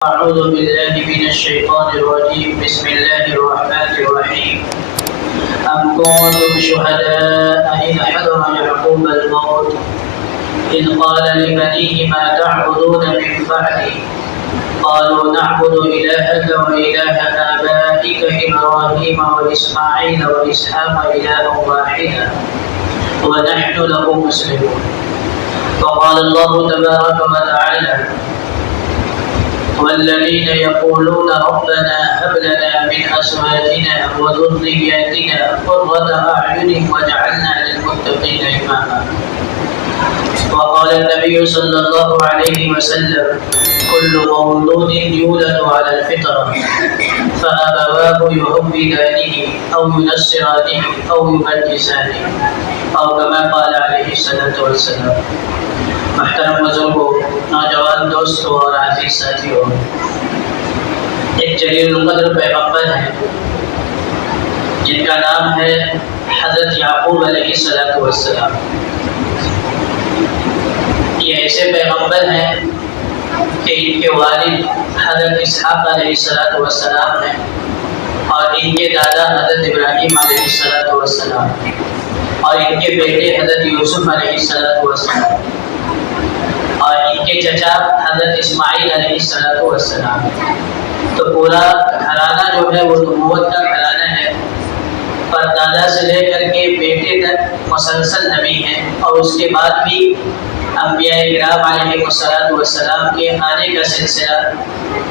أعوذ بالله من الشيطان الرجيم بسم الله الرحمن الرحيم أم كنتم شهداء إذ حضر يعقوب الموت إذ قال لبنيه ما تعبدون من بعدي قالوا نعبد إلهك وإله آبائك إبراهيم وإسماعيل وإسحاق إلها واحدا ونحن له مسلمون. وقال الله تبارك وتعالى والذين يقولون ربنا هب لنا من أزواجنا وذرياتنا قرة أعين واجعلنا للمتقين إماما. وقال النبي صلى الله عليه وسلم كل مولود يولد على الفطرة فأبواه يهودانه أو ينصرانه أو يمجسانه أو كما قال عليه الصلاة والسلام. محترم بزرگوں، نوجوان دوستوں اور عزیز ساتھیوں، ایک جلیل القدر پیغمبر ہیں جن کا نام ہے حضرت یعقوب علیہ السلام. یہ ایسے پیغمبر ہیں کہ ان کے والد حضرت اسحاق علیہ السلام ہیں اور ان کے دادا حضرت ابراہیم علیہ السلام اور ان کے بیٹے حضرت یوسف علیہ السلام اور ان کے چچا حضرت اسماعیل علیہ السلام. تو پورا گھرانہ جو ہے وہ نبوت کا گھرانہ ہے، پر دادا سے لے کر کے بیٹے تک مسلسل نبی ہیں، اور اس کے بعد بھی انبیاء کرام علیہ السلام کے آنے کا سلسلہ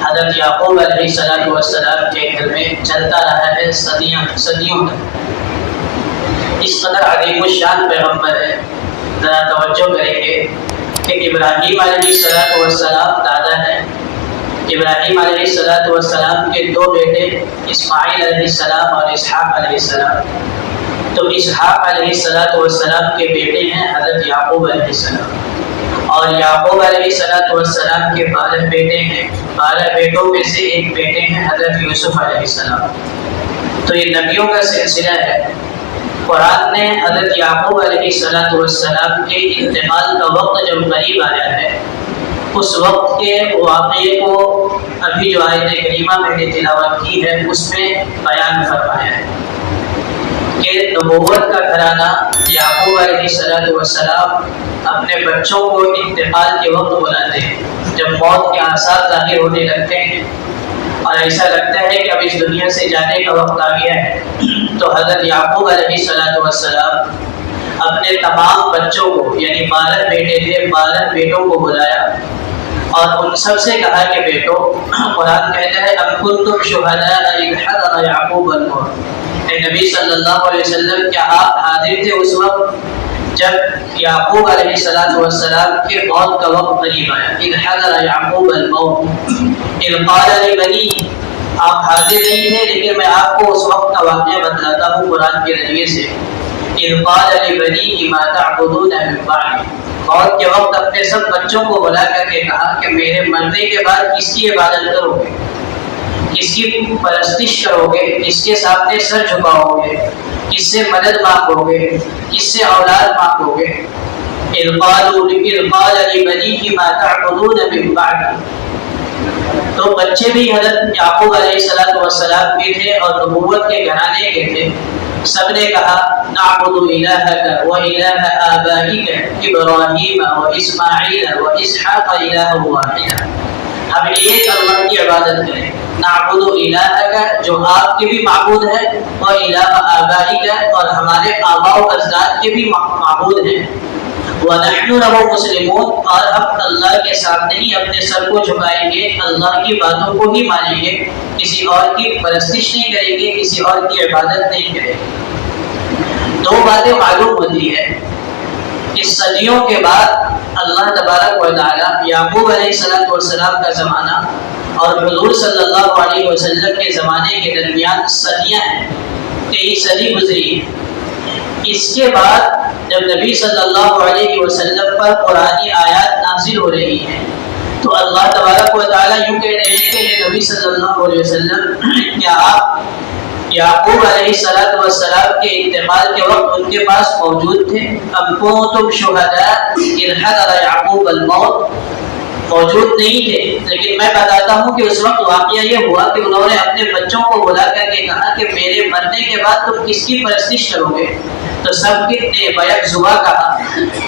حضرت یعقوب علیہ السلام کے گھر میں چلتا رہا ہے صدیوں تک. اس قدر عظیم الشان پیغمبر ہے. ذرا توجہ کریں گے کہ ابراہیم علیہ السلام دادا ہیں. ابراہیم علیہ السلام کے دو بیٹے اسماعیل علیہ السلام اور اسحاق علیہ السلام. تو اسحاق علیہ السلام کے بیٹے ہیں حضرت یعقوب علیہ السلام، اور یعقوب علیہ السلام کے 12 بیٹے ہیں. 12 بیٹوں میں سے ایک بیٹے ہیں حضرت یوسف علیہ السلام. تو یہ نبیوں کا سلسلہ ہے. قرآن نے حضرت یعقوب علیہ السلام کے انتقال کا وقت جب قریب آیا ہے، اس وقت کے واقعے کو ابھی جو آیت کریمہ میں نے تلاوت کی ہے اس میں بیان فرمایا ہے کہ نبوت کا گھرانہ یعقوب علیہ السلام اپنے بچوں کو انتقال کے وقت بلاتے ہیں جب موت کے آثار ظاہر ہونے لگتے ہیں اور ایسا لگتا ہے کہ اب اس دنیا سے جانے کا وقت آ گیا ہے. تو حضرت یعقوب علیہ السلام اپنے تمام بچوں کو، یعنی 12 بیٹے تھے، 12 بیٹوں کو بلایا اور ان سب سے کہا کہ بیٹو، قرآن کہتا ہے ام کنتم شہداء اذ حضر یعقوب الموت. اے نبی صلی اللہ علیہ وسلم، کیا آپ حاضر تھے اس وقت جب یعقوب علیہ السلام کے موت کا وقت قریب آیا؟ اذ حضر یعقوب الموت اذ قال لبنی. آپ حاضر نہیں ہیں، لیکن میں آپ کو اس وقت کا واقعہ بتلاتا ہوں قرآن کے ذریعے سے. اذ قال لبنیہ ما تعبدون من بعدی. موت کے وقت اپنے سب بچوں کو بلا کر کے کہا کہ میرے مرنے کے بعد کس کی عبادت کرو گے، کس کی پرستش کرو گے، کس کے سامنے سر جھکاؤ گے، کس سے مدد مانگو گے، کس سے اولاد مانگو گے. اذ قال لبنیہ ما تعبدون من بعدی. تو بچے بھی حضرت یعقوب علیہ السلام کے تھے اور نبوت کے گھرانے کے تھے. سب نے کہا نعبد الہک و الہ آبائک ابراہیم و اسماعیل و اسحاق الہ واحدا. ہم ایک اللہ کی عبادت کریں. نعبد الہک، جو آپ کے بھی معبود ہے، و الہ آبائک، اور ہمارے آباء و اجداد کے بھی معبود ہیں. وَنَحْنُ لَهُ مُسْلِمُونَ، اور ہم اللہ کے سامنے ہی اپنے سر کو جھکائیں گے، اللہ کی باتوں کو ہی مانیں گے، کسی اور کی پرستش نہیں کریں گے، کسی اور کی عبادت نہیں کریں گے. دو باتیں معلوم ہوتی ہے کہ صدیوں کے بعد اللہ تبارک و تعالی یعقوب علیہ السلام کا زمانہ اور حضور صلی اللہ علیہ وسلم کے زمانے کے درمیان صدیاں ہیں، کئی صدی گزری. اس کے بعد جب نبی صلی اللہ علیہ وسلم پر قرآنی آیات نازل ہو رہی ہیں تو اللہ تبارک و تعالیٰ یوں کہہ رہے ہیں کہ نبی صلی اللہ علیہ وسلم، کیا آپ یعقوب علیہ السلام کے انتقال کے وقت ان کے پاس موجود تھے؟ ام کنتم شہداء اذ حضر یعقوب الموت. موجود نہیں تھے، لیکن میں بتاتا ہوں کہ اس وقت واقعہ یہ ہوا کہ انہوں نے اپنے بچوں کو بلا کر کے کہا کہ میرے مرنے کے بعد تم کس کی پرستش کرو گے؟ تو سب نے بیک زباں کہا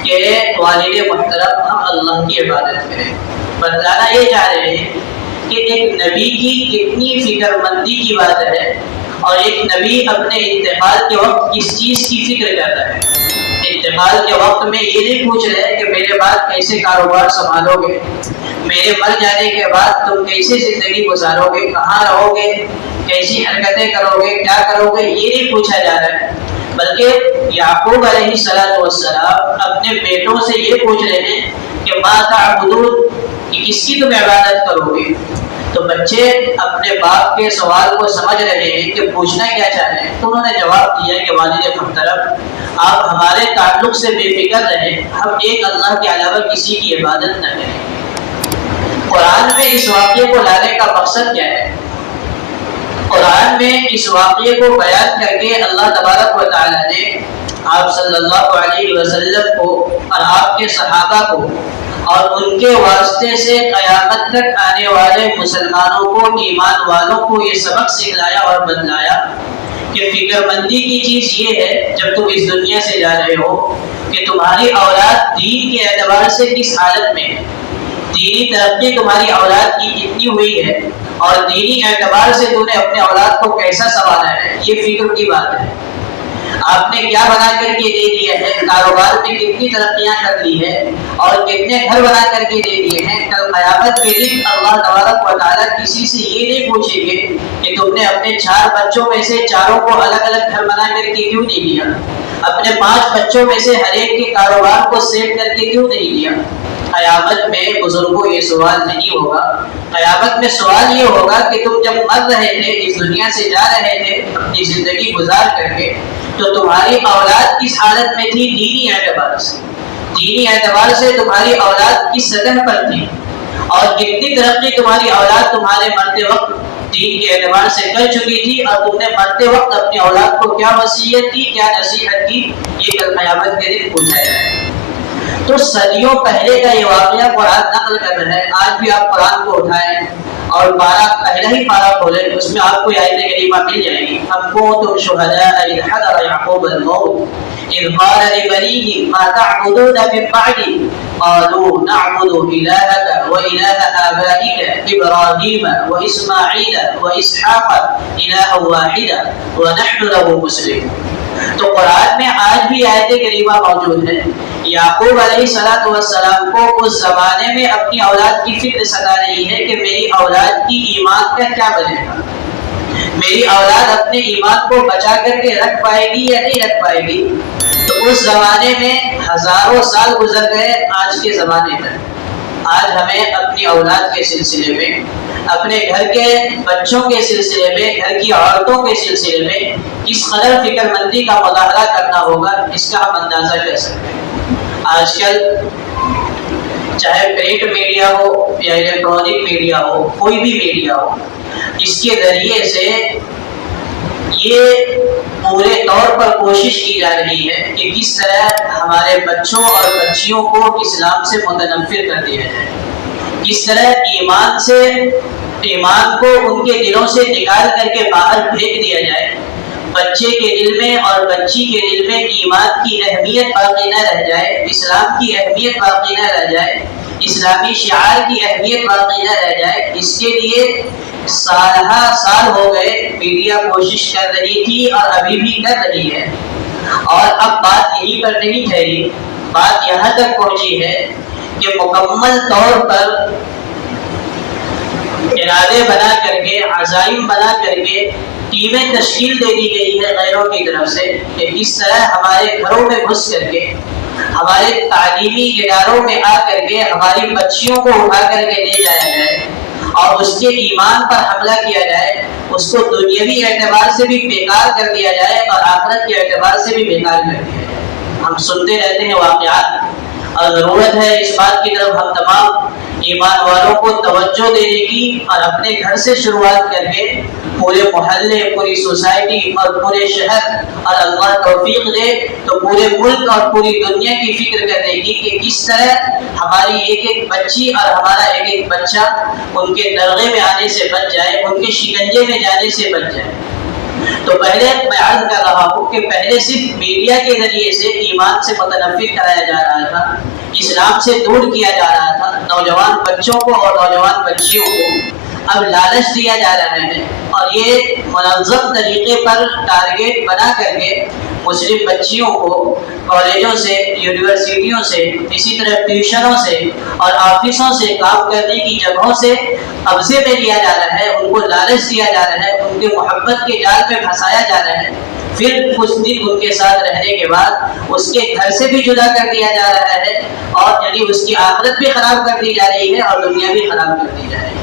کہ والد محترم ہم اللہ کی عبادت کریں۔ بتلانا یہ چاہ رہے ہیں کہ ایک نبی کی کتنی فکر مندی کی بات ہے، اور ایک نبی اپنے انتقال کے وقت کس چیز کی فکر کرتا ہے۔ انتقال کے وقت میں یہ نہیں پوچھ رہے کہ میرے بعد کیسے کاروبار سنبھالو گے، میرے مر جانے کے بعد تم کیسے زندگی گزارو گے، کہاں رہو گے، کیسی حرکتیں کرو گے، کیا کرو گے، یہ نہیں پوچھا جا رہا ہے، بلکہ یعقوب علیہ السلام اپنے بیٹوں سے یہ پوچھ رہے ہیں کہ ما تعبدون، کہ کس کی تم عبادت کرو گے۔ تو بچے اپنے باپ کے سوال کو سمجھ رہے ہیں کہ پوچھنا کیا چاہ رہے ہیں، تو انہوں نے جواب دیا کہ والد محترم آپ ہمارے تعلق سے بے فکر رہیں، ہم ایک اللہ کے علاوہ کسی کی عبادت نہ کریں۔ قرآن میں اس واقعے کو لانے کا مقصد کیا ہے؟ قرآن میں اس واقعے کو بیان کر کے اللہ تبارک و تعالیٰ نے آپ صلی اللہ علیہ وسلم کو اور آپ کے صحابہ کو اور ان کے واسطے سے قیامت تک آنے والے مسلمانوں کو، ایمان والوں کو یہ سبق سکھلایا اور بتلایا کہ فکر مندی کی چیز یہ ہے جب تم اس دنیا سے جا رہے ہو کہ تمہاری اولاد دین کے اعتبار سے کس حالت میں ہے، دینی ترقی تمہاری اولاد کی کتنی ہوئی ہے، اور دینی اعتبار سے تم نے اپنے اولاد کو کیسا سنبھالا ہے، یہ فکر کی بات ہے۔ آپ نے کیا بنا کر کے دے دیا ہے، کاروبار میں کتنی ترقیاں کر لی ہے، اور کتنے گھر بنا کر کے دے دیے ہیں۔ کل قیامت کے دن اللہ تبارک و تعالیٰ کسی سے یہ نہیں پوچھیں گے کہ تم نے اپنے 4 بچوں میں سے 4 کو الگ الگ گھر بنا کر کے کیوں نہیں دیا، اپنے 5 بچوں میں سے ہر ایک کے کاروبار کو سیٹ کر کے کیوں نہیں دیا۔ قیامت میں بزرگوں یہ سوال نہیں ہوگا، قیامت میں سوال یہ ہوگا کہ تم جب مر رہے تھے، اس دنیا سے جا رہے تھے اپنی زندگی گزار کر کے، تو تمہاری اولاد کس حالت میں تھی دینی اعتبار سے، دینی اعتبار سے تمہاری اولاد کس سطح پر تھی، اور کتنی ترقی تمہاری اولاد تمہارے مرتے وقت دین کے اعتبار سے کر چکی تھی، اور تم نے مرتے وقت اپنی اولاد کو کیا وصیت کی، کیا نصیحت کی، یہ کل قیامت کے دن پوچھا جائے گا۔ تو صدیوں پہلے کا یہ واقعہ قرآن نقل کر رہا ہے۔ آج بھی آپ قرآن کو اٹھائیں اور پہلا ہی پارہ کھولیں، اس میں آپ کو آیت کریمہ مل جائے گی۔ ام کنتم شہداء اذ حضر یعقوب الموت اذ قال لبنیہ ما تعبدون من بعدی قالوا نعبد الہک وإلہ آبائک ابراہیم واسماعیل واسحاق الہا واحدا ونحن له مسلمون۔ تو قرآن میں آج بھی آیت کریمہ موجود ہے۔ یعقوب علیہ السلام کو اس زمانے میں اپنی اولاد کی فکر ستا رہی ہے کہ میری اولاد کی ایمان کا کیا بنے گا، میری اولاد اپنے ایمان کو بچا کر کے رکھ پائے گی یا نہیں رکھ پائے گی۔ تو اس زمانے میں ہزاروں سال گزر گئے آج کے زمانے تک۔ آج ہمیں اپنی اولاد کے سلسلے میں، اپنے گھر کے بچوں کے سلسلے میں، گھر کی عورتوں کے سلسلے میں کس قدر فکر مندی کا مظاہرہ کرنا ہوگا، اس کا ہم اندازہ کر سکتے ہیں۔ آج کل چاہے پرنٹ میڈیا ہو یا الیکٹرانک میڈیا ہو، کوئی بھی میڈیا ہو، اس کے ذریعے سے یہ پورے طور پر کوشش کی جا رہی ہے کہ کس طرح ہمارے بچوں اور بچیوں کو اسلام سے متنفر کر دیا جائے، کس طرح ایمان کو ان کے دلوں سے نکال کر کے باہر پھینک دیا جائے، بچے کے دل میں اور بچی کے دل میں ایمان کی اہمیت باقی نہ رہ جائے، اسلام کی اہمیت باقی نہ رہ جائے، اسلامی شعار کی اہمیت باقی نہ رہ جائے۔ اس کے لیے سال ہو گئے میڈیا کوشش کر رہی تھی اور ابھی بھی کر رہی ہے، اور اب بات یہیں پر نہیں ٹھہری، بات یہاں تک پہنچی ہے کہ مکمل طور پر ارادے بنا کر کے، عزائم بنا کر کے ٹیمیں تشکیل دے دی گئی ہے غیروں کی طرف سے کہ اس طرح ہمارے گھروں میں گھس کر کے، ہمارے تعلیمی اداروں میں آ کر کے ہماری بچیوں کو اٹھا کر کے لے جایا جائے اور اس کے ایمان پر حملہ کیا جائے، اس کو دنیاوی اعتبار سے بھی بیکار کر دیا جائے اور آخرت کے اعتبار سے بھی بیکار کر دیا جائے۔ ہم سنتے رہتے ہیں واقعات، اور ضرورت ہے اس بات کی طرف ہم تمام ایمان والوں کو توجہ دینے کی اور اپنے گھر سے شروعات کر کے پورے محلے، پوری سوسائٹی اور پورے شہر، اور اللہ توفیق دے تو پورے ملک اور پوری دنیا کی فکر کرنے کی کہ کس طرح ہماری ایک ایک بچی اور ہمارا ایک ایک بچہ ان کے درغے میں آنے سے بچ جائے، ان کے شکنجے میں جانے سے بچ جائے۔ تو پہلے میں عرض کر رہا ہوں کہ پہلے صرف میڈیا کے ذریعے سے ایمان سے متنفر کرایا جا رہا تھا، اسلام سے دور کیا جا رہا تھا نوجوان بچوں کو اور نوجوان بچیوں کو۔ اب لالچ دیا جا رہا ہے اور یہ منظم طریقے پر ٹارگیٹ بنا کر کے مسلم بچیوں کو کالجوں سے، یونیورسٹیوں سے، اسی طرح ٹیوشنوں سے اور آفسوں سے، کام کرنے کی جگہوں سے قبضے میں لیا جا رہا ہے، ان کو لالچ دیا جا رہا ہے، ان کے محبت کے جال میں پھنسایا جا رہا ہے۔ پھر کچھ دن ان کے ساتھ رہنے کے بعد اس کے گھر سے بھی جدا کر دیا جا رہا ہے، اور یعنی اس کی آخرت بھی خراب کر دی جا رہی ہے اور دنیا بھی خراب کر دی جا رہی ہے۔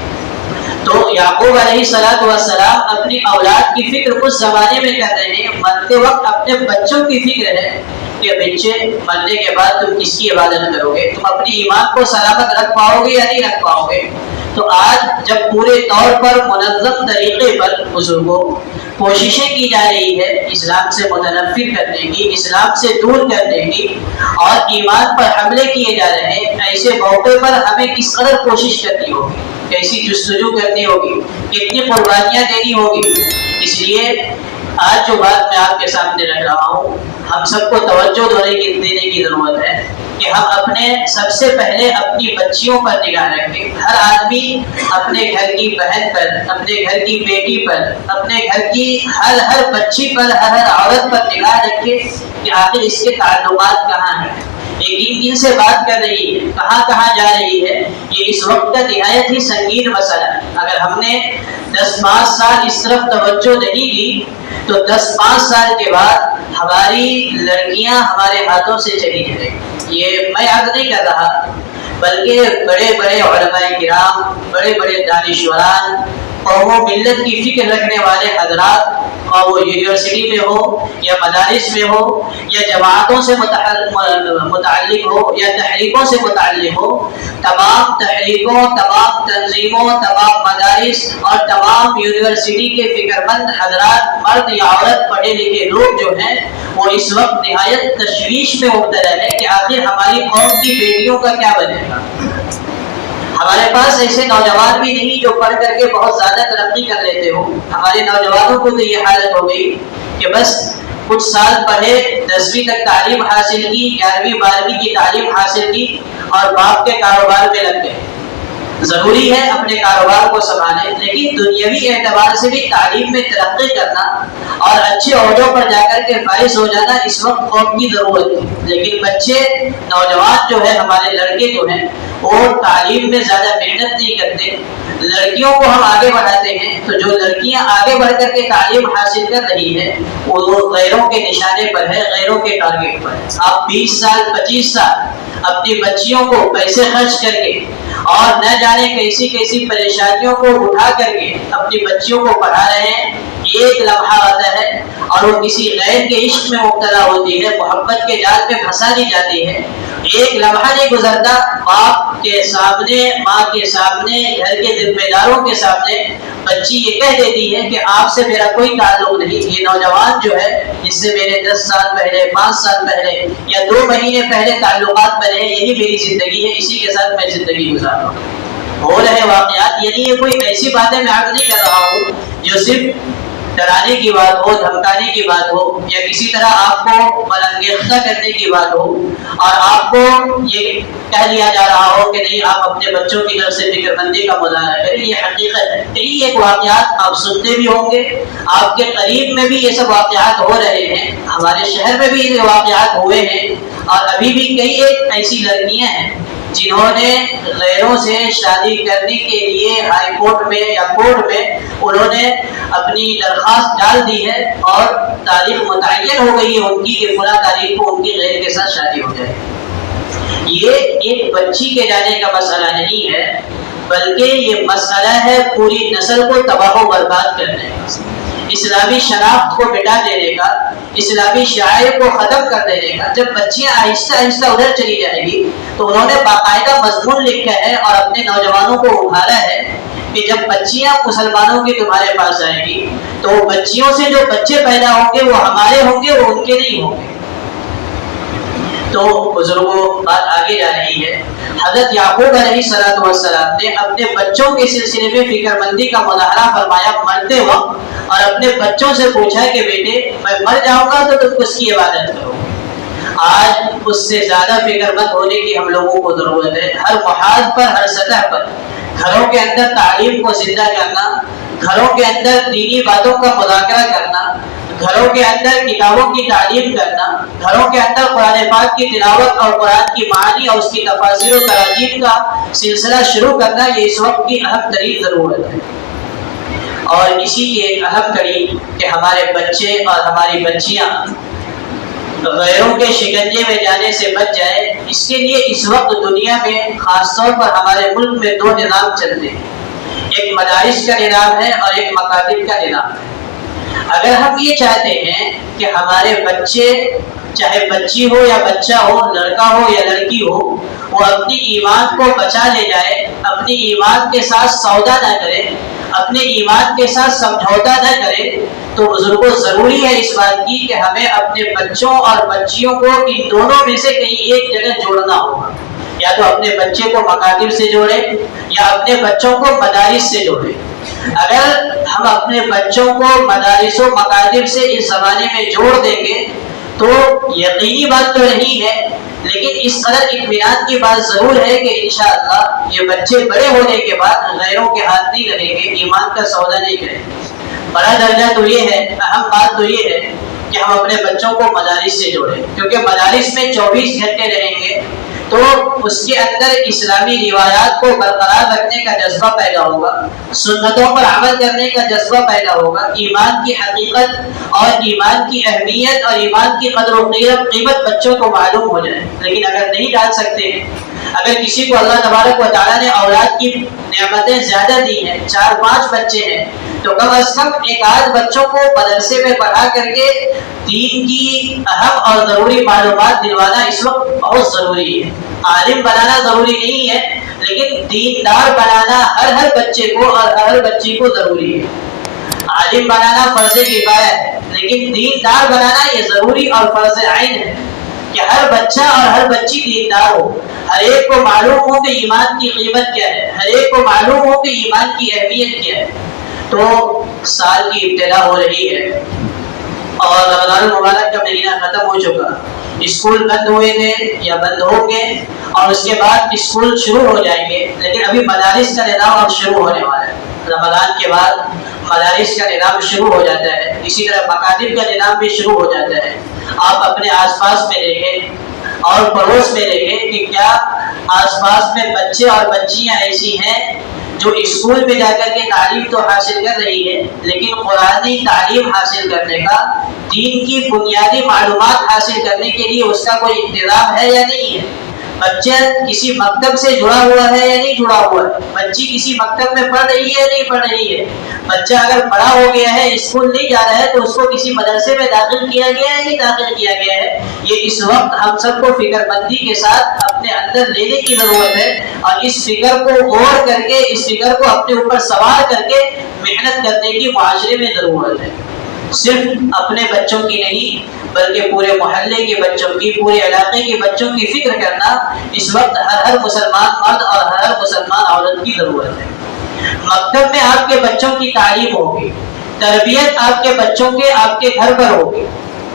تو یعقوب علیہ السلام اپنی اولاد کی فکر اس زمانے میں کر رہے ہیں، مرتے وقت اپنے بچوں کی فکر ہے کہ بچے مرنے کے بعد تم کس کی عبادت کرو گے، تم اپنی ایمان کو سلامت رکھ پاؤ گے یا نہیں رکھ پاؤ گے۔ تو آج جب پورے طور پر منظم طریقے پر بزرگوں کوششیں کی جا رہی ہے اسلام سے متنفر کرنے کی، اسلام سے دور کرنے کی، اور ایمان پر حملے کیے جا رہے ہیں، ایسے موقع پر ہمیں کس قدر کوشش کرنی ہوگی، کیسی جستجو کرنی ہوگی، کتنی قربانیاں دینی ہوگی۔ اس لیے آج جو بات میں آپ کے سامنے رکھ رہا ہوں، ہم سب کو توجہ دینے کی ضرورت ہے کہ ہم اپنے سب سے پہلے اپنی بچیوں پر نگاہ رکھیں۔ ہر آدمی اپنے گھر کی بہن پر، اپنے گھر کی بیٹی پر، اپنے گھر کی ہر بچی پر، ہر عورت پر نگاہ رکھے کہ آخر اس کے تعلقات کہاں ہیں، یہ کن سے بات کر رہی ہے، کہاں کہاں جا رہی ہے۔ یہ اس وقت کا نہایت ہی سنگین مسئلہ ہے۔ اگر ہم نے 10-5 سال اس طرف توجہ نہیں دی تو 10-5 سال کے بعد ہماری لڑکیاں ہمارے ہاتھوں سے چلی جائیں گی۔ یہ میں عرض نہیں کر رہا، بلکہ بڑے بڑے علماء کرام، بڑے بڑے دانشوران، قوم و ملت کی فکر رکھنے والے حضرات، اور وہ یونیورسٹی میں ہو یا مدارس میں ہو یا جماعتوں سے متعلق ہو یا تحریکوں سے متعلق ہو، تمام تحریکوں، تمام تنظیموں، تمام مدارس اور تمام یونیورسٹی کے فکر مند حضرات، مرد یا عورت، پڑھے لکھے لوگ جو ہیں، وہ اس وقت نہایت تشویش میں مبتلا ہے کہ آخر ہماری قوم کی بیٹیوں کا کیا بنے گا۔ ہمارے پاس ایسے نوجوان بھی نہیں جو پڑھ کر کے بہت زیادہ ترقی کر لیتے ہو۔ ہمارے نوجوانوں کو تو یہ حالت ہو گئی کہ بس کچھ سال پڑھے، 10ویں تک تعلیم حاصل کی، 11ویں 12ویں کی تعلیم حاصل کی اور باپ کے کاروبار میں لگ گئے۔ ضروری ہے اپنے کاروبار کو سنبھالیں، لیکن دنیاوی اعتبار سے بھی تعلیم میں ترقی کرنا اور اچھے عہدوں پر جا کر کے فائز ہو جانا اس وقت قوم کی ضرورت ہے۔ لیکن بچے، نوجوان جو ہے، ہمارے لڑکے جو ہیں، وہ تعلیم میں زیادہ محنت نہیں کرتے۔ لڑکیوں کو ہم آگے بڑھاتے ہیں تو جو لڑکیاں آگے بڑھ کر کے تعلیم حاصل کر رہی ہیں وہ غیروں کے نشانے پر ہے، غیروں کے ٹارگیٹ پر ہے۔ آپ 20 سال 25 سال اپنی بچیوں کو پیسے خرچ کر کے اور نہ جانے کیسی کیسی پریشانیوں کو اٹھا کر کے اپنی بچیوں کو پڑھا رہے ہیں۔ ایک لمحہ آتا ہے اور وہ کسی غیر کے عشق میں مبتلا ہوتی ہے، محبت کے جال میں پھنسا دی جاتی ہے۔ ایک لمحہ نہیں گزرتا، باپ کے سامنے، ماں کے سامنے، گھر کے ذمہ داروں کے سامنے بچی یہ کہہ دیتی ہے کہ آپ سے میرا کوئی تعلق نہیں۔ یہ نوجوان جو ہے، جس سے میرے 10 سال پہلے، 5 سال پہلے یا 2 مہینے پہلے تعلقات بنے ہیں، یہی میری زندگی ہے، اسی کے ساتھ میں زندگی گزار رہا ہوں۔ ہو رہے واقعات، یعنی یہ کوئی ایسی باتیں میں عرض نہیں کر رہا ہوں جو صرف ڈرانے کی بات ہو، دھمکانے کی بات ہو، یا کسی طرح آپ کو برانگیختہ کرنے کی بات ہو اور آپ کو یہ کہہ دیا جا رہا ہو کہ نہیں آپ اپنے بچوں کی طرف سے فکر مندی کا مظاہرہ کریں۔ یہ حقیقت ہے، کئی ایک واقعات آپ سنتے بھی ہوں گے، آپ کے قریب میں بھی یہ سب واقعات ہو رہے ہیں، ہمارے شہر میں بھی یہ واقعات ہوئے ہیں، اور ابھی بھی کئی ایک ایسی لڑکیاں ہیں جنہوں نے غیروں سے شادی کرنے کے لیے ہائی کورٹ میں یا کورٹ میں انہوں نے اپنی درخواست ڈال دی ہے اور تاریخ متعین ہو گئی ہے ان کی کہ فلاں تاریخ کو ان کی غیر کے ساتھ شادی ہو جائے۔ یہ ایک بچی کے جانے کا مسئلہ نہیں ہے، بلکہ یہ مسئلہ ہے پوری نسل کو تباہ و برباد کرنے کا، اسلامی شناخت کو مٹا دینے کا، اسلامی شعائر کو ختم کر دینے کا، جب بچیاں آہستہ آہستہ ادھر چلی جائیں گی تو انہوں نے باقاعدہ مضمون لکھا ہے اور اپنے نوجوانوں کو ابھارا ہے کہ جب بچیاں مسلمانوں کی تمہارے پاس آئیں گی تو بچیوں سے جو بچے پیدا ہوں گے وہ ہمارے ہوں گے، وہ ان کے نہیں ہوں گے۔ تو بزرگوں بات آگے جا رہی ہے، حضرت یعقوب علیہ السلام نے اپنے بچوں کے سلسلے میں فکر مندی کا مظاہرہ فرمایا مرتے وقت، اور اپنے بچوں سے پوچھا کہ بیٹے میں مر جاؤں گا تو تم کس کی عبادت کرو۔ آج اس سے زیادہ فکر مند ہونے کی ہم لوگوں کو ضرورت ہے، ہر محاذ پر، ہر سطح پر گھروں کے اندر تعلیم کو زندہ کرنا، گھروں کے اندر دینی باتوں کا مذاکرہ کرنا، گھروں کے اندر کتابوں کی تعلیم کرنا، گھروں کے اندر قرآن پاک کی تلاوت اور قرآن کی معانی اور اس کی تفاسیر و تراجیم کا سلسلہ شروع کرنا، یہ اس وقت کی اہم ترین ضرورت ہے۔ اور اسی کی ایک اہم کڑی کہ ہمارے بچے اور ہماری بچیاں غیروں کے شکنجے میں جانے سے بچ جائے، اس کے لیے اس وقت دنیا میں خاص طور پر ہمارے ملک میں دو نظام چلتے ہیں، ایک مدارس کا نظام ہے اور ایک مکاتب کا نظام ہے۔ اگر ہم یہ چاہتے ہیں کہ ہمارے بچے، چاہے بچی ہو یا بچہ ہو، لڑکا ہو یا لڑکی ہو، وہ اپنی ایمان کو بچا لے جائے، اپنی ایمان کے ساتھ سودا نہ کرے، اپنے ایمان کے ساتھ سمجھوتا نہ کرے، تو بزرگوں ضروری ہے اس بات کی کہ ہمیں اپنے بچوں اور بچیوں کو ان دونوں میں سے کہیں ایک جگہ جوڑنا ہوگا، یا تو اپنے بچے کو مکاتب سے جوڑیں یا اپنے بچوں کو مدارس سے جوڑیں۔ اگر ہم اپنے بچوں کو مدارس و مکاتب سے اس زمانے میں جوڑ دیں گے تو یقینی بات تو نہیں ہے، لیکن اس قدر اطمینان کی بات ضرور ہے کہ انشاءاللہ یہ بچے بڑے ہونے کے بعد غیروں کے ہاتھ نہیں لگیں گے، ایمان کا سودا نہیں کریں گے۔ بڑا درجہ تو یہ ہے، اہم بات تو یہ ہے کہ ہم اپنے بچوں کو مدارس سے جوڑیں، کیونکہ مدارس میں 24 گھنٹے رہیں گے تو اس کے اندر اسلامی روایات کو برقرار رکھنے کا جذبہ پیدا ہوگا، سنتوں پر عمل کرنے کا جذبہ پیدا ہوگا، ایمان کی حقیقت اور ایمان کی اہمیت اور ایمان کی قدر و قیمت بچوں کو معلوم ہو جائے۔ لیکن اگر نہیں ڈال سکتے ہیں، اگر کسی کو اللہ تبارک و تعالیٰ نے اولاد کی نعمتیں زیادہ دی ہیں، 4-5 بچے ہیں، تو کم از کم ایک آدھ بچوں کو مدرسے میں پڑھا کر کے دین کی اہم اور ضروری معلومات دلوانا اس وقت بہت ضروری ہے۔ عالم بنانا ضروری نہیں ہے، لیکن دیندار بنانا ہر بچے کو اور ہر بچی کو ضروری ہے۔ عالم بنانا فرض کفایہ ہے، لیکن دیندار بنانا یہ ضروری اور فرض عین ہے کہ ہر بچہ اور ہر بچی دیندار ہو، ہر ایک کو معلوم ہو کہ ایمان کی قیمت کیا ہے، ہر ایک کو معلوم ہو کہ ایمان کی اہمیت کیا ہے۔ تو سال کی ابتدا ہو رہی ہے اور رمضان المبارک کا مہینہ ختم ہو چکا، اسکول بند ہوئے تھے یا بند ہوں گے اور اس کے بعد اسکول شروع ہو جائیں گے، لیکن ابھی مدارس کا نظام اب شروع ہونے والا ہے۔ رمضان کے بعد مدارس کا نظام شروع ہو جاتا ہے، اسی طرح مکاتب کا نظام بھی شروع ہو جاتا ہے۔ آپ اپنے آس پاس میں دیکھیں اور پڑوس میں دیکھیں کہ کیا آس پاس میں بچے اور بچیاں ایسی ہیں جو اسکول میں جا کر کے تعلیم تو حاصل کر رہی ہے، لیکن قرآنی تعلیم حاصل کرنے کا، دین کی بنیادی معلومات حاصل کرنے کے لیے اس کا کوئی انتظام ہے یا نہیں ہے؟ بچہ کسی مکتب سے جڑا ہوا ہے یا نہیں جڑا ہوا ہے؟ بچی کسی مکتب میں پڑھ رہی ہے یا نہیں پڑھ رہی ہے؟ بچہ اگر بڑا ہو گیا ہے، اسکول نہیں جا رہا ہے، تو اس کو کسی مدرسے میں داخل کیا گیا ہے نہیں داخل کیا گیا ہے؟ یہ اس وقت ہم سب کو فکر مندی کے ساتھ اپنے اندر لینے کی ضرورت ہے، اور اس فکر کو غور کر کے، اس فکر کو اپنے اوپر سوار کر کے محنت کرنے کی معاشرے میں ضرورت ہے۔ صرف اپنے بچوں کی نہیں بلکہ پورے محلے کے بچوں کی، پورے علاقے کے بچوں کی فکر کرنا اس وقت ہر مسلمان مرد اور ہر مسلمان عورت کی ضرورت ہے۔ مکتب میں آپ کے بچوں کی تعلیم ہوگی، تربیت آپ کے بچوں کے آپ کے گھر پر ہوگی،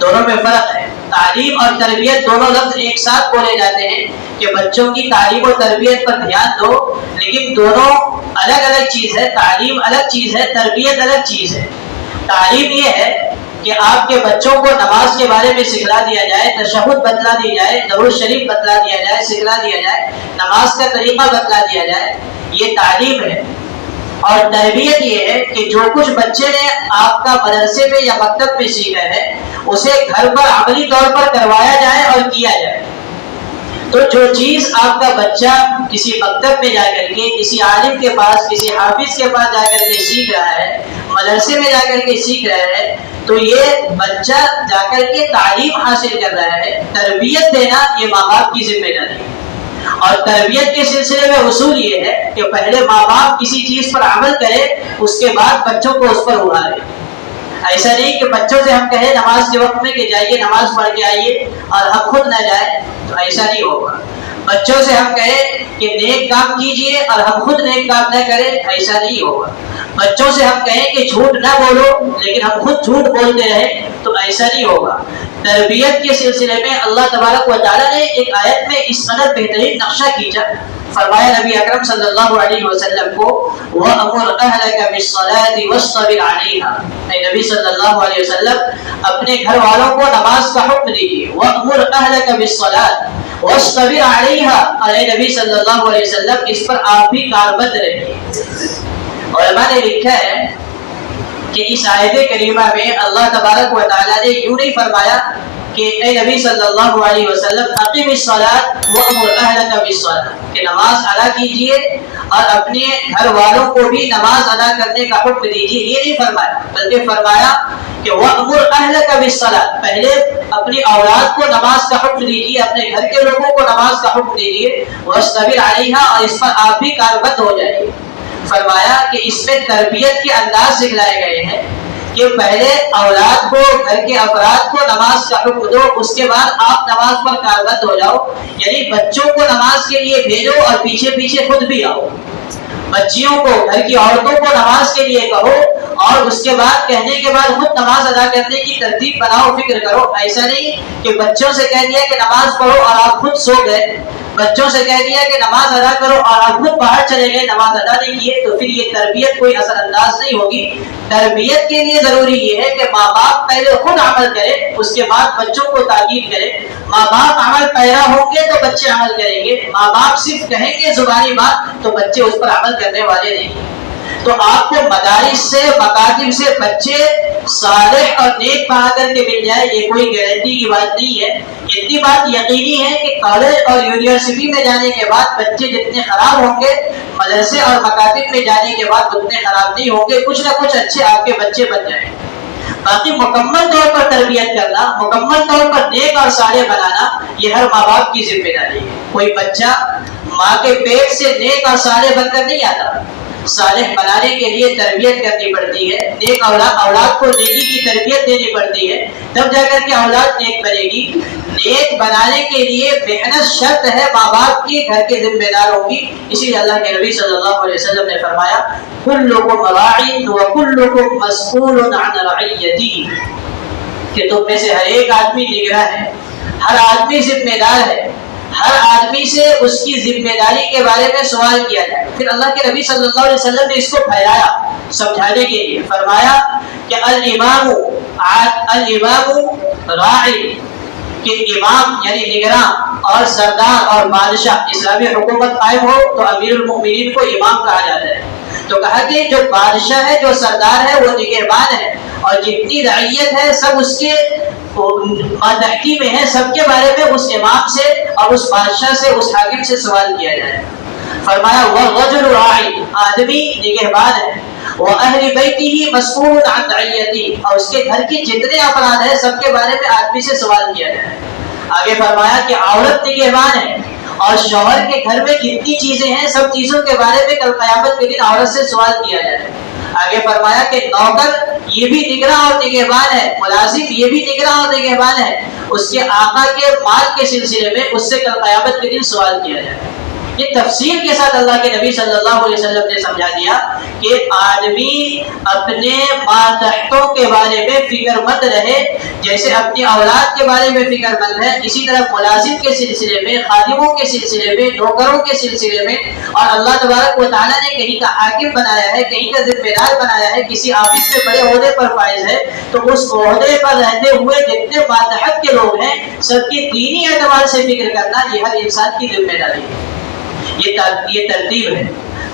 دونوں میں فرق ہے۔ تعلیم اور تربیت دونوں لفظ ایک ساتھ بولے جاتے ہیں کہ بچوں کی تعلیم و تربیت پر دھیان دو، لیکن دونوں الگ الگ چیز ہے۔ تعلیم الگ چیز ہے، تربیت الگ چیز ہے۔ تعلیم یہ ہے کہ آپ کے بچوں کو نماز کے بارے میں سکھلا دیا جائے، تشہد بتلا دی جائے، درود شریف بتلا دیا جائے، سکھلا دیا جائے، نماز کا طریقہ بتلا دیا جائے، یہ تعلیم ہے۔ اور تربیت یہ ہے کہ جو کچھ بچے نے آپ کا مدرسے میں یا مکتب میں سیکھا ہے اسے گھر پر عملی طور پر کروایا جائے اور کیا جائے۔ تو جو چیز آپ کا بچہ کسی مکتب میں جا کر کے کسی عالم کے پاس کسی حافظ کے پاس جا کر کے سیکھ رہا ہے، مدرسے میں جا کر کے سیکھ رہا ہے، تو یہ بچہ جا کر کے تعلیم حاصل کر رہا ہے. تربیت دینا یہ ماں باپ کی ذمہ داری ہے. اور تربیت کے سلسلے میں اصول یہ ہے کہ پہلے ماں باپ کسی چیز پر عمل کرے، اس کے بعد بچوں کو اس پر ابھارے. ایسا نہیں کہ بچوں سے ہم کہیں نماز کے وقت میں کہ جائیے نماز پڑھ کے آئیے اور ہم خود نہ جائیں، تو ایسا نہیں ہوگا. بچوں سے ہم کہیں کہ نیک کام کیجئے اور ہم خود نیک کام نہ کریں، ایسا نہیں ہوگا. بچوں سے ہم کہیں کہ جھوٹ نہ بولو لیکن ہم خود جھوٹ بولتے رہیں، تو ایسا نہیں ہوگا. تربیت کے سلسلے میں اللہ تبارک و تعالیٰ نے ایک آیت میں اس قدر بہترین نقشہ کھینچا. فرمایا نبی اکرم صلی اللہ علیہ وسلم کو وَأَمُرْ أَهْلَكَ بِالصَّلَاةِ وَاصْطَبِرْ عَلَيْهَا، اے نبی صلی اللہ علیہ وسلم اپنے گھر والوں کو نماز کا حکم دیجیے. وَأَمُرْ أَهْلَكَ بِالصَّلَاةِ وَاصْطَبِرْ عَلَيْهَا، اور اے نبی صلی اللہ علیہ وسلم اس پر آپ بھی کاربند رہیے. علماء نے لکھا ہے کہ اس آیت کریمہ میں اللہ تبارک و تعالیٰ نے یوں نہیں فرمایا کہ اے نبی صلی اللہ علیہ وسلم اقیم الصلاۃ وامر اہلک بالصلاۃ، کہ نماز ادا کیجئے اور اپنے گھر والوں کو بھی نماز ادا کرنے کا حکم دیجئے. یہ نہیں فرمایا، بلکہ فرمایا کہ وامر اہلک بالصلاۃ، پہلے اپنی اولاد کو نماز کا حکم دیجئے، اپنے گھر کے لوگوں کو نماز کا حکم دیجئے. واصطبر علیہا، اور اس پر آپ بھی کاربند ہو جائیے. فرمایا کہ اس میں تربیت کے انداز سکھلائے گئے ہیں کہ پہلے اولاد کو، گھر کے افراد کو نماز کا حکم دو، اس کے بعد آپ نماز پر کاربند ہو جاؤ. یعنی بچوں کو نماز کے لیے بھیجو اور پیچھے پیچھے خود بھی آؤ. بچیوں کو، گھر کی عورتوں کو نماز کے لیے کہو اور اس کے بعد کہنے کے بعد خود نماز ادا کرنے کی ترتیب بناؤ، فکر کرو. ایسا نہیں کہ بچوں سے کہہ دیا کہ نماز پڑھو اور آپ خود سو گئے، بچوں سے کہہ دیا کہ نماز ادا کرو اور آپ خود باہر چلے گئے، نماز ادا نہیں کیے، تو پھر یہ تربیت کوئی اثر انداز نہیں ہوگی. تربیت کے لیے ضروری یہ ہے کہ ماں باپ پہلے خود عمل کرے، اس کے بعد بچوں کو تاکید کرے. ماں باپ عمل پیرا ہوں گے تو بچے عمل کریں گے. ماں باپ صرف کہیں گے زبانی بات تو بچے اس پر عمل کرنے والے نہیں. تو آپ کو مدارس سے، مکاتب سے بچے صالح اور نیک پڑھا کر کے مل جائے، یہ کوئی گارنٹی کی بات نہیں ہے. اتنی بات یقینی ہے کہ کالج اور یونیورسٹی میں جانے کے بعد بچے جتنے خراب ہوں گے، مدرسے اور مکاتب میں جانے کے بعد اتنے خراب نہیں ہوں گے. کچھ نہ کچھ اچھے آپ کے بچے بن جائیں. باقی مکمل طور پر تربیت کرنا، مکمل طور پر نیک اور صالح بنانا، یہ ہر ماں باپ کی ذمہ داری ہے. کوئی بچہ ماں کے پیٹ سے نیک اور صالح بن کر نہیں آتا. صالح بنانے کے لیے تربیت کرنی پڑتی ہے. نیک اولاد کو نیکی کی تربیت دینی پڑتی ہے، تب جا کر کے اولاد نیک بنے گی. نیک بنانے کے لیے محنت شرط ہے ماں باپ کی، گھر کے ذمہ داروں کی. اسی لیے اللہ کے نبی صلی اللہ علیہ وسلم نے فرمایا کلکم راع وکلکم مسئول عن رعیتہ، کہ تم میں سے ہر ایک آدمی نگراں ہے، ہر آدمی ذمہ دار ہے، ہر آدمی سے اس کی ذمہ داری کے بارے میں سوال کیا جائے. پھر اللہ کے نبی صلی اللہ علیہ وسلم نے اس کو پھیلایا سمجھانے کے لیے. فرمایا کہ الامام راعی، کہ امام یعنی نگراں اور سردار اور بادشاہ، اسلامی حکومت قائم ہو تو امیر المؤمنین کو امام کہا جاتا ہے. تو کہا کہ جو بادشاہ ہے، جو سردار ہے، وہ نگہبان ہے، اور جتنی رعیت ہے سب اس کے ماتحتی میں ہے. سب کے بارے میں اس امام سے اور اس بادشاہ سے، اس حاکم سے سوال کیا جائے. فرمایا والرجل راعی، آدمی نگہبان ہے، وَأَهْلِ بَيْتِهِ مَسْئُولٌ عَنْ رَعِيَّتِهِ، اور اس کے گھر کے جتنے افراد ہیں سب کے بارے میں آدمی سے سوال کیا جائے. آگے فرمایا کہ عورت نگہبان ہے اور شوہر کے گھر میں جتنی چیزیں ہیں سب چیزوں کے بارے میں کل قیامت کے دن عورت سے سوال کیا جائے. آگے فرمایا کہ نوکر یہ بھی نگراں اور نگہبان ہے، ملازم یہ بھی نگراں اور نگہبان ہے، اس کے آقا کے مال کے سلسلے میں اس سے کل قیامت کے دن سوال کیا جائے. یہ تفصیل کے ساتھ اللہ کے نبی صلی اللہ علیہ وسلم نے سمجھا دیا کہ آدمی اپنے ماتحتوں کے بارے میں فکر مند رہے، جیسے اپنی اولاد کے بارے میں فکر مند ہے، اسی طرح ملازم کے سلسلے میں، خادموں کے سلسلے میں، نوکروں کے سلسلے میں. اور اللہ تبارک و تعالیٰ نے کہیں کا حاکم بنایا ہے، کہیں کا ذمہ دار بنایا ہے، کسی آفس میں بڑے عہدے پر فائز ہے، تو اس عہدے پر رہتے ہوئے جتنے ماتحت کے لوگ ہیں سب کی دینی اعتبار سے فکر کرنا یہ ہر انسان کی ذمہ داری ہے. یہ ترتیب ہے.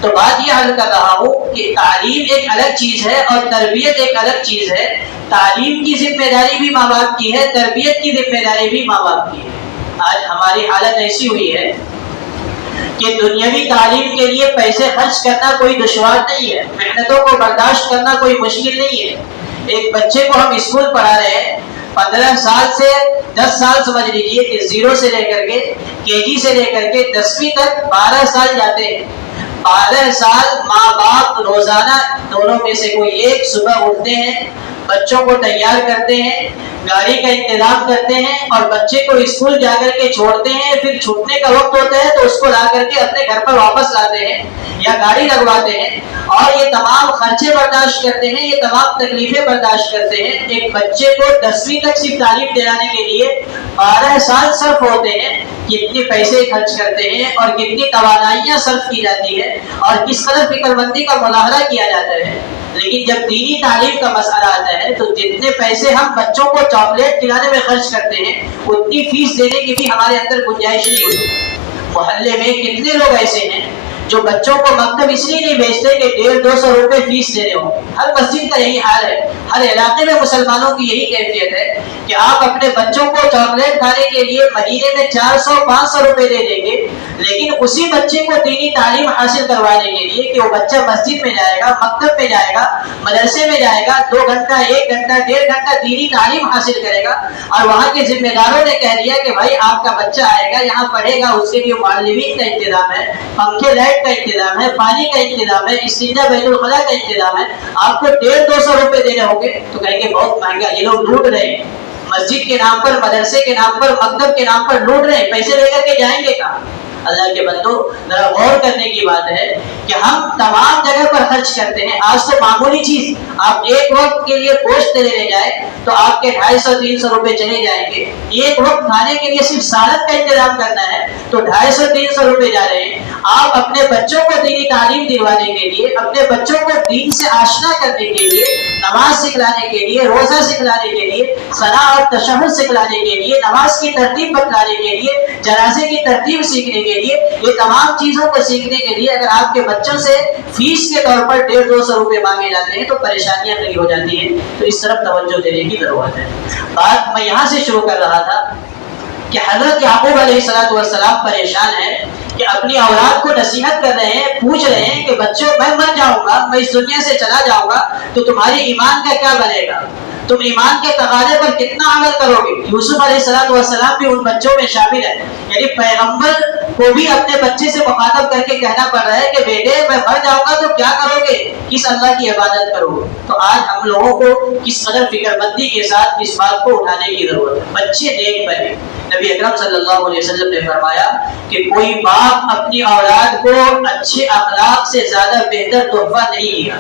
تو بات یہ عرض کر رہا ہوں کہ تعلیم ایک الگ چیز ہے اور تربیت ایک الگ چیز ہے. تعلیم کی ذمہ داری بھی ماں باپ کی ہے، تربیت کی ذمہ داری بھی ماں باپ کی ہے. آج ہماری حالت ایسی ہوئی ہے کہ دنیاوی تعلیم کے لیے پیسے خرچ کرنا کوئی دشوار نہیں ہے، محنتوں کو برداشت کرنا کوئی مشکل نہیں ہے۔ ایک بچے کو ہم اسکول پڑھا رہے ہیں 15 سال سے 10 سال سمجھ لیجیے کہ 0 سے لے کر کے KG سے لے کر کے 10ویں تک 12 سال جاتے ہیں۔ 12 سال ماں باپ روزانہ دونوں میں سے کوئی ایک صبح اٹھتے ہیں، بچوں کو تیار کرتے ہیں، گاڑی کا انتظام کرتے ہیں اور بچے کو اسکول جا کر کے چھوڑتے ہیں، پھر چھوٹنے کا وقت ہوتا ہے تو اس کو لا کر کے اپنے گھر پر واپس لاتے ہیں یا گاڑی لگواتے ہیں اور یہ تمام خرچے برداشت کرتے ہیں، یہ تمام تکلیفیں برداشت کرتے ہیں۔ ایک بچے کو 10ویں تک صرف تعلیم دلانے کے لیے 12 سال صرف ہوتے ہیں، کتنے پیسے خرچ کرتے ہیں اور کتنی توانائیاں صرف کی جاتی ہے اور کس قدر فکر مندی کا مظاہرہ کیا جاتا ہے۔ لیکن جب دینی تعلیم کا مسئلہ آتا ہے تو جتنے پیسے ہم بچوں کو چاکلیٹ کھلانے میں خرچ کرتے ہیں اتنی فیس دینے کی بھی ہمارے اندر گنجائش نہیں ہوتی۔ محلے میں کتنے لوگ ایسے ہیں جو بچوں کو مکتب اس لیے نہیں بھیجتے کہ 150-200 روپے فیس دے رہے ہو۔ ہر مسجد کا یہی حال ہے، ہر علاقے میں مسلمانوں کی یہی کیفیت ہے کہ آپ اپنے بچوں کو چاکلیٹ کھانے کے لیے مہینے میں 400-500 روپے دے دیں گے، لیکن اسی بچے کو دینی تعلیم حاصل کروانے کے لیے کہ وہ بچہ مسجد میں جائے گا، مکتب میں جائے گا، مدرسے میں جائے گا، 2 گھنٹہ 1 گھنٹہ 1.5 گھنٹہ دینی تعلیم حاصل کرے گا اور وہاں کے ذمہ داروں نے کہہ دیا کہ بھائی آپ کا بچہ آئے گا یہاں پڑھے گا، اس کے لیے معلمین کا انتظام ہے، پنکھے لائٹ کا انتظام ہے، پانی کا انتظام ہے، استنجا بیت الخلاء کا انتظام ہے، آپ کو 150-200 روپے دینے ہوں گے تو کہیں گے بہت مہنگا، یہ لوگ لوٹ رہے ہیں، مسجد کے نام پر، مدرسے کے نام پر، مکتب کے نام پر لوٹ رہے ہیں، پیسے لے کر کے جائیں گے کہاں؟ اللہ کے بندو ذرا غور کرنے کی بات ہے کہ ہم تمام جگہ پر خرچ کرتے ہیں۔ آج تو معمولی چیز آپ ایک وقت کے لیے گوشت لینے جائیں تو آپ کے 250-300 روپے چلے جائیں گے، ایک وقت کھانے کے لیے صرف سالن کا انتظام کرنا ہے تو 250-300 روپے جا رہے ہیں۔ آپ اپنے بچوں کو دینی تعلیم دلوانے کے لیے، اپنے بچوں کو دین سے آشنا کرنے کے لیے، نماز سکھلانے کے لیے، روزہ سکھلانے کے لیے، ثنا اور تشہد سکھلانے کے لیے، نماز کی ترتیب بتلانے کے لیے، جنازے کی ترتیب سیکھنے کے لیے، یہ تمام چیزوں کو سیکھنے کے لیے اگر آپ کے بچوں سے فیس کے طور پر 150-200 روپے مانگے جاتے ہیں تو پریشانیاں کھڑی ہو جاتی ہیں۔ تو اس طرف توجہ دینے کی ضرورت ہے۔ بات میں یہاں سے شروع کر رہا تھا کہ حضرت یعقوب علیہ السلام پریشان ہیں کہ اپنی اولاد کو نصیحت کر رہے ہیں، پوچھ رہے ہیں کہ بچوں میں مر جاؤں گا، میں اس دنیا سے چلا جاؤں گا تو تمہاری ایمان کا کیا بنے گا، تم ایمان کے تقاضے پر کتنا عمل کرو گے؟ یوسف علیہ السلام بھی ان بچوں میں شامل ہے، یعنی پیغمبر کو بھی اپنے بچے سے مخاطب کر کے کہنا پڑ رہا ہے کہ بیٹے میں مر جاؤں گا تو کیا کرو گے، کس اللہ کی عبادت کرو گے؟ تو آج ہم لوگوں کو کس قدر فکر مندی کے ساتھ اس بات کو اٹھانے کی ضرورت ہے۔ بچے نیک بنے۔ نبی اکرم صلی اللہ علیہ وسلم نے فرمایا کہ کوئی باپ اپنی اولاد کو اچھے اخلاق سے زیادہ بہتر تحفہ نہیں دیا۔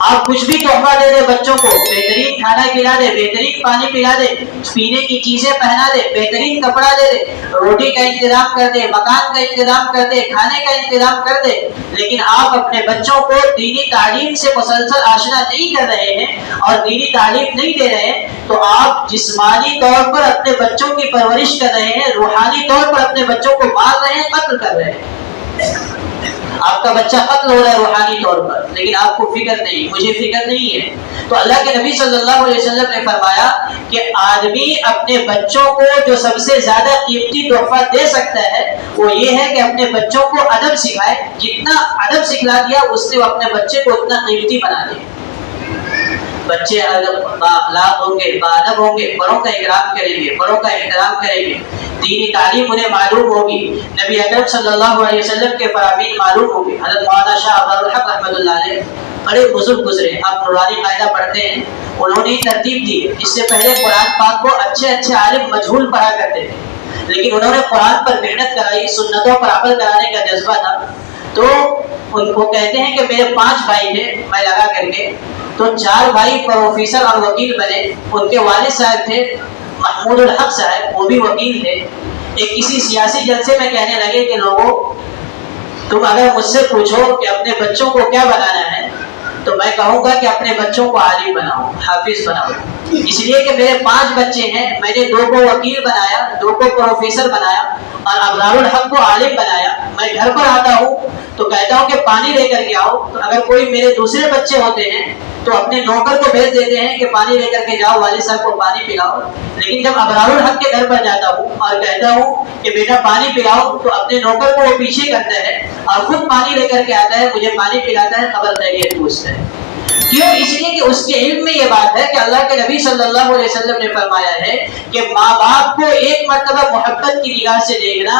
آپ کچھ بھی تحفہ دے دیں بچوں کو، بہترین کھانا کھلا دے، بہترین پانی پلا دے، پینے کی چیزیں پہنا دے، بہترین کپڑا دے دے، روٹی کا انتظام کر دے، مکان کا انتظام کر دے، کھانے کا انتظام کر دے، لیکن آپ اپنے بچوں کو دینی تعلیم سے مسلسل آشنا نہیں کر رہے ہیں اور دینی تعلیم نہیں دے رہے ہیں تو آپ جسمانی طور پر اپنے بچوں کی پرورش کر رہے ہیں، روحانی طور پر اپنے بچوں کو مار رہے ہیں، قتل کر رہے ہیں۔ آپ کا بچہ قتل ہو رہا ہے روحانی طور پر، لیکن آپ کو فکر نہیں، مجھے فکر نہیں ہے۔ تو اللہ کے نبی صلی اللہ علیہ وسلم نے فرمایا کہ آدمی اپنے بچوں کو جو سب سے زیادہ قیمتی تحفہ دے سکتا ہے وہ یہ ہے کہ اپنے بچوں کو ادب سکھائے۔ جتنا ادب سکھلا دیا اس نے اپنے بچے کو اتنا قیمتی بنا دیا۔ بچے بااخلاق ہوں گے، باادب ہوں گے، بڑوں کا اکرام کریں گے، بڑوں کا احترام کریں گے، دینی تعلیم انہیں معلوم ہوگی، نبی اکرم صلی اللہ علیہ وسلم کے فرامین معلوم ہوگی۔ حضرت مولانا شاہ عبد الحق رحمۃ اللہ علیہ بڑے بزرگ گزرے، آپ نورانی قاعدہ پڑھتے ہیں، انہوں نے ترتیب دی۔ اس سے پہلے قرآن پاک کو اچھے عالم مجہول پڑھا کرتے تھے، لیکن انہوں نے قرآن پر محنت کرائی، سنتوں پر عمل کرانے کا جذبہ تھا۔ تو ان کو کہتے ہیں کہ میرے 5 بھائی تھے، میں لگا کر کے تو 4 بھائی پروفیسر اور وکیل بنے۔ ان کے والد صاحب تھے محمود الحق صاحب، وہ بھی وکیل تھے۔ ایک کسی سیاسی جلسے میں کہنے لگے کہ لوگوں تم اگر مجھ سے پوچھو کہ اپنے بچوں کو کیا بنانا ہے تو میں کہوں گا کہ اپنے بچوں کو عالم بناؤ، حافظ بناؤ۔ اس لیے کہ میرے 5 بچے ہیں، میں نے 2 کو وکیل بنایا، 2 کو پروفیسر بنایا اور ابرار الحق کو عالم بنایا۔ میں گھر پر آتا ہوں تو کہتا ہوں کہ پانی لے کر کے آؤ، تو اگر کوئی میرے دوسرے بچے ہوتے ہیں تو اپنے نوکر کو بھیج دیتے ہیں کہ پانی لے کر کے جاؤ، والد صاحب کو پانی پلاؤ۔ لیکن جب ابرار الحق کے گھر پر جاتا ہوں اور کہتا ہوں کہ بیٹا پانی پلاؤ، تو اپنے نوکر کو وہ پیچھے کرتا ہے اور خود پانی لے کر کے آتا ہے، مجھے پانی پلاتا ہے، خبر خیریت پوچھتا ہے۔ کیوں؟ اس لیے کہ اس کے علم میں یہ بات ہے کہ اللہ کے نبی صلی اللہ علیہ وسلم نے فرمایا ہے کہ ماں باپ کو ایک مرتبہ محبت کی نگاہ سے دیکھنا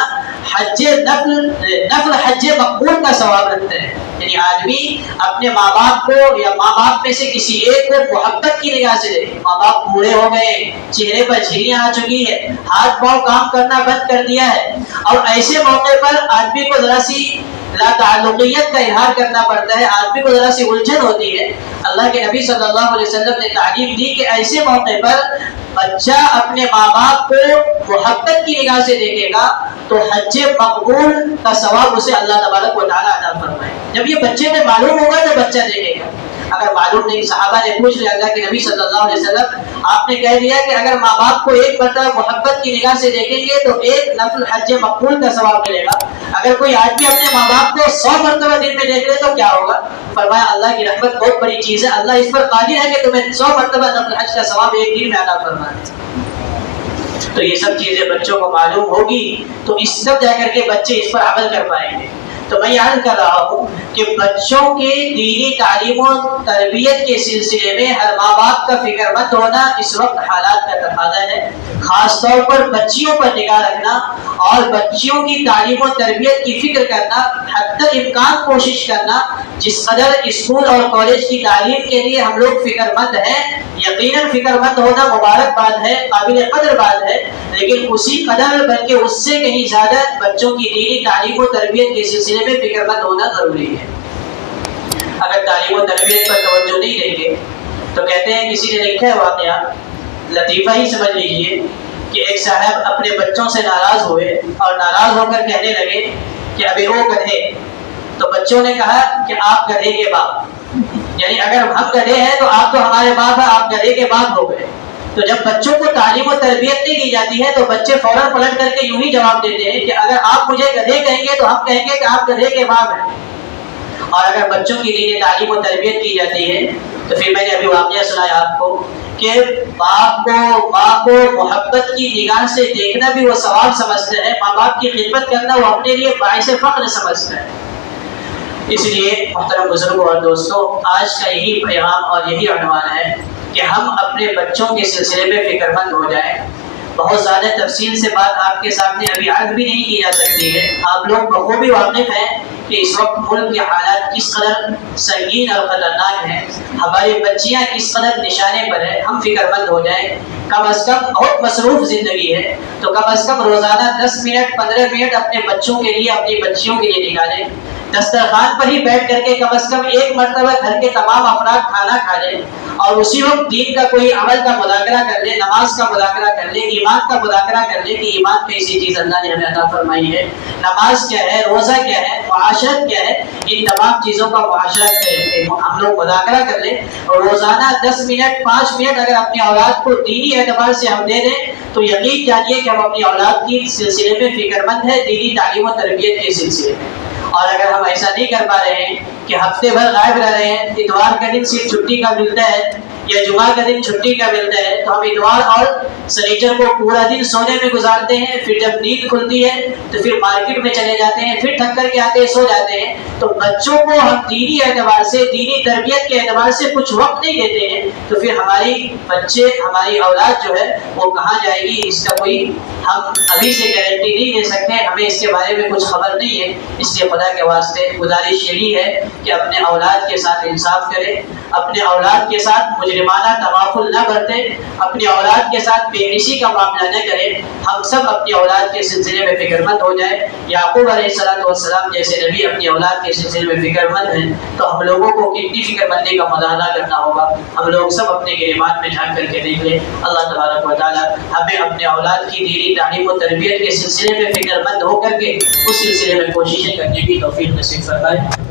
حج نفل حج مقبول کا ثواب رکھتا ہے۔ یعنی آدمی اپنے ماں باپ کو یا ماں باپ میں سے کسی ایک کو محبت کی نگاہ سے دیکھے۔ ماں باپ بوڑھے ہو گئے، چہرے پر جھریاں آ چکی ہے، ہاتھ پاؤں کام کرنا بند کر دیا ہے، اور ایسے موقع پر آدمی کو ذرا سی لا تعلقیت کا اظہار کرنا پڑتا ہے، آدمی کو ذرا سی الجھن ہوتی ہے۔ اللہ کے نبی صلی اللہ علیہ وسلم نے تعلیم دی کہ ایسے موقع پر بچہ اپنے ماں باپ کو محبت کی نگاہ سے دیکھے گا تو حج مقبول کا ثواب اسے اللہ تبارک و تعالیٰ عطا فرمائے۔ جب یہ بچے میں معلوم ہوگا تو بچہ دیکھے گا، اگر معلوم نہیں، صحابہ نے پوچھ لیا اللہ کے نبی صلی اللہ علیہ وسلم آپ نے کہہ دیا کہ اگر ماں باپ کو ایک مرتبہ محبت کی نگاہ سے دیکھیں گے تو ایک نفل حج مقبول کا ثواب ملے گا، اگر کوئی آدمی اپنے ماں باپ کو 100 مرتبہ دن میں دیکھ لے تو کیا ہوگا؟ فرمایا اللہ کی رحمت بہت بڑی چیز ہے، اللہ اس پر قادر ہے کہ تمہیں 100 مرتبہ نفل حج کا ثواب ایک دن میں عطا فرمائے۔ تو یہ سب چیزیں بچوں کو معلوم ہوگی تو اس سب جا کر کے بچے اس پر عمل کر پائیں گے۔ تو میں یاد کر رہا ہوں کہ بچوں کے دینی تعلیم و تربیت کے سلسلے میں ہر ماں باپ کا فکر مند ہونا اس وقت حالات کا تقاضا ہے، خاص طور پر بچیوں پر نگاہ رکھنا اور بچیوں کی تعلیم و تربیت کی فکر کرنا، حتی الامکان کوشش کرنا۔ جس قدر اسکول اور کالج کی تعلیم کے لیے ہم لوگ فکر مند ہیں، یقیناً فکر مند ہونا مبارک بات ہے، قابل قدر بات ہے، لیکن اسی قدر بلکہ اس سے کہیں زیادہ بچوں کی دینی تعلیم و تربیت کے سلسلے میں فکر مند ہونا ضروری ہے۔ اگر تعلیم و تربیت پر توجہ نہیں دیں گے تو کہتے ہیں، کسی نے لکھا ہے واقعہ، لطیفہ ہی سمجھ لیجیے کہ ایک صاحب اپنے بچوں سے ناراض ہوئے اور ناراض ہو کر کہنے لگے کہ ابھی وہ گدھے، تو بچوں نے کہا کہ آپ گدھے کے باپ، یعنی اگر ہم گدھے ہیں تو آپ تو ہمارے باپ ہیں، آپ گدھے کے باپ ہو گئے۔ تو جب بچوں کو تعلیم و تربیت نہیں دی جاتی ہے تو بچے فوراً پلٹ کر کے یوں ہی جواب دیتے ہیں کہ اگر آپ مجھے گدھے کہیں گے تو ہم کہیں گے کہ آپ گدھے کے باپ ہیں۔ اور اگر بچوں کی دینی تعلیم و تربیت کی جاتی ہے تو پھر میں نے ابھی واقعہ سنایا آپ کو کہ باپ کو ماں کو محبت کی نگاہ سے دیکھنا بھی وہ ثواب سمجھتے ہیں، ماں باپ کی خدمت کرنا وہ اپنے لیے باعث فخر سمجھتا ہے۔ اس لیے محترم بزرگوں اور دوستوں، آج کا یہی پیغام اور یہی عنوان ہے کہ ہم اپنے بچوں کے سلسلے میں فکر مند ہو جائیں۔ بہت زیادہ تفصیل سے بات آپ کے سامنے ابھی عرض بھی نہیں کی جا سکتی ہے، آپ لوگ بخوبی واقف ہیں کہ اس وقت ملک کے حالات کس قدر سنگین اور خطرناک ہیں، ہماری بچیاں کس قدر نشانے پر ہیں۔ ہم فکر مند ہو جائیں، کم از کم بہت مصروف زندگی ہے تو کم از کم روزانہ 10 منٹ 15 منٹ اپنے بچوں کے لیے، اپنی بچیوں کے لیے نکالیں۔ دسترخوان پر ہی بیٹھ کر کے کم از کم ایک مرتبہ گھر کے تمام افراد کھانا کھا لیں اور اسی وقت دین کا کوئی عمل کا مذاکرہ کر لیں، نماز کا مذاکرہ کر لیں، ایمان کا مذاکرہ کر لیں کہ ایمان کیسی چیز اللہ نے ہمیں عطا فرمائی ہے، نماز کیا ہے، روزہ کیا ہے، معاشرت کیا ہے، ان تمام چیزوں کا معاشرت ہم لوگ مذاکرہ کر لیں۔ اور روزانہ 10 منٹ 5 منٹ اگر اپنی اولاد کو دینی اعتبار سے ہم دے دیں تو یقین جانیے کہ ہم اپنی اولاد کی سلسلے میں فکر مند ہے، دینی تعلیم و تربیت کے سلسلے میں۔ اور اگر ہم ایسا نہیں کر پا رہے ہیں کہ ہفتے بھر غائب رہ رہے ہیں، اتوار کا دن صرف چھٹی کا ملتا ہے یا جمعہ کا دن چھٹی کا ملتا ہے، تو ہم اتوار اور سنیچر کو پورا دن سونے میں گزارتے ہیں، پھر جب نیند کھلتی ہے تو پھر مارکیٹ میں چلے جاتے ہیں، پھر تھک کر کے آتے ہیں سو جاتے ہیں۔ تو بچوں کو ہم دینی اعتبار سے، دینی تربیت کے اعتبار سے کچھ وقت نہیں دیتے ہیں تو پھر ہماری بچے، ہماری اولاد جو ہے وہ کہاں جائے گی، اس کا کوئی ہم ابھی سے گارنٹی نہیں دے سکتے، ہمیں اس کے بارے میں کچھ خبر نہیں ہے۔ اس لیے خدا کے واسطے گزارش یہی ہے کہ اپنے اولاد کے ساتھ انصاف کریں، اپنے اولاد کے ساتھ مجرمانہ تغافل نہ برتیں، اپنی اولاد کے ساتھ بے حسی کا معاملہ نہ کریں۔ ہم سب اپنی اولاد کے سلسلے میں فکر مند ہو جائیں۔ یعقوب علیہ السلام جیسے نبی اپنی اولاد کے سلسلے میں فکر مند ہیں تو ہم لوگوں کو کتنی فکر مندی کا مظاہرہ کرنا ہوگا۔ ہم لوگ سب اپنے گریبان میں جھانک کر کے دیکھ لیں۔ اللہ تبارک و تعالی ہمیں اپنے اولاد کی دینی تعلیم و تربیت کے سلسلے میں فکر مند ہو کر کے اس سلسلے میں کوششیں کرنے کی توفیق نصیب فرمائے۔